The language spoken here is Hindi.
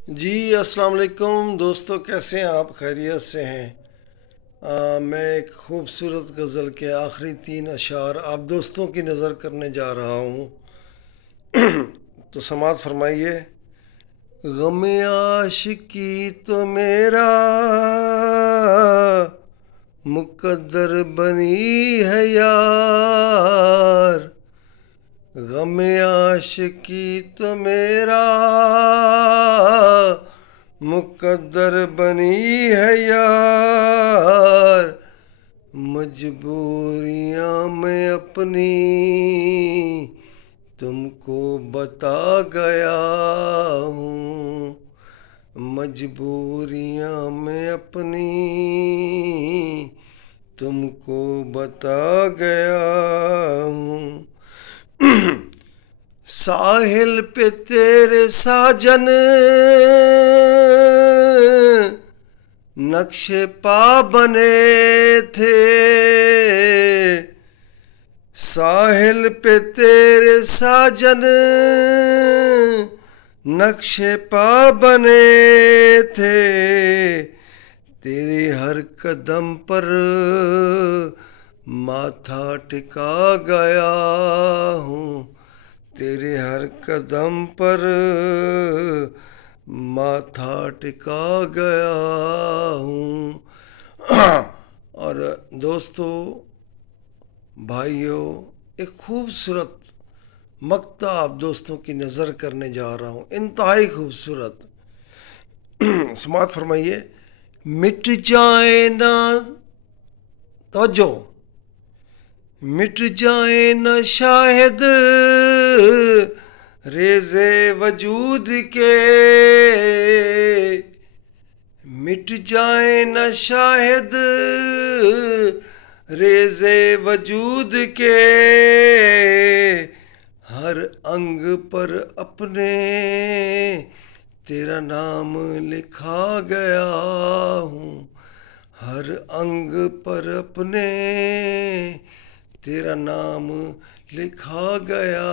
जी अस्सलाम वालेकुम दोस्तों, कैसे हैं आप? खैरियत से हैं? मैं एक खूबसूरत गज़ल के आखिरी 3 अशार आप दोस्तों की नज़र करने जा रहा हूँ। तो समात फरमाइए। गम आशिकी तो मेरा मुकद्दर बनी है यार, गम आशिकी तो मेरा मुकद्दर बनी है यार, मजबूरियां मैं अपनी तुमको बता गया हूँ, मजबूरियां मैं अपनी तुमको बता गया हूँ। साहिल पे तेरे साजन नक्शे पा बने थे, साहिल पे तेरे साजन नक्शे पा बने थे, तेरे हर कदम पर माथा टिका गया हूँ, तेरे हर कदम पर माथा टिका गया हूँ। और दोस्तों, भाइयों, एक खूबसूरत मक्ता आप दोस्तों की नज़र करने जा रहा हूँ, इंतहाई खूबसूरत। समात फरमाइए। मिट जाए ना, तवज्जो, मिट जाए न शायद रेज़े वजूद के, मिट जाए न शायद रेज़े वजूद के, हर अंग पर अपने तेरा नाम लिखा गया हूँ, हर अंग पर अपने तेरा नाम लिखा गया।